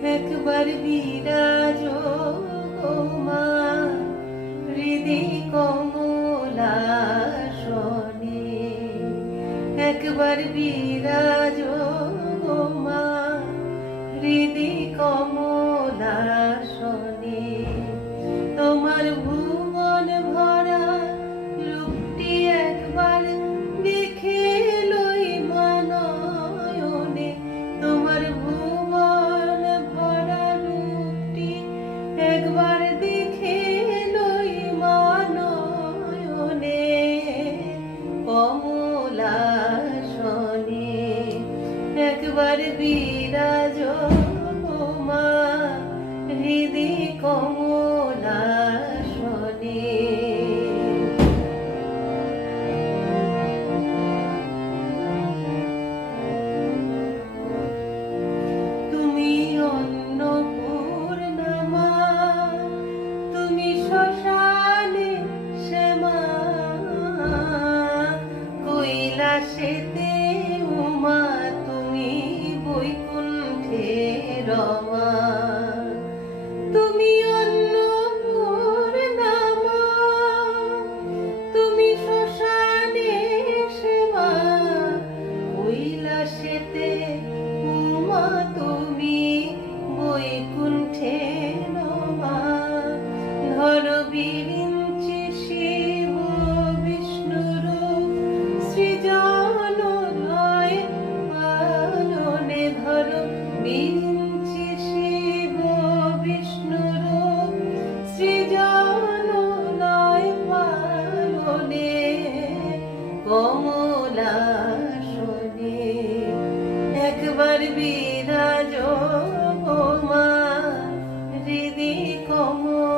একবার বিরাজ গো মা হৃদি কমলাসনে, একবার বিরাজ গো মা হৃদি কমলাসনে। তোমার ভুবন ভরা রূপটি একবার দেখে লইবা নয়নে, তোমার ভুবন ভরা রূপটি একবার দেখে লইবা নয়নে। কমলাসনে একবার বিরাজ গো মা হৃদি কমলাসনে। তুমি অন্নপূর্ণা মা, তুমি শ্মশানে শ্যামা, কৈলাসেতে উমা, তুমি বৈকুণ্ঠে রমা। তুমি অন্নপূর্ণা মা, তুমি শ্মশানে শ্যামা, কৈলাসেতে উমা, তুমি বৈকুণ্ঠে রমা। ধর বিরিঞ্চি শিব বিষ্ণুর সৃজন লয় পালনে, ধর বিরিঞ্চি শিব বিষ্ণুর সৃজন লয় পালনে। কমলাসনে একবার বিরাজ গো মা হৃদি কমলাসনে।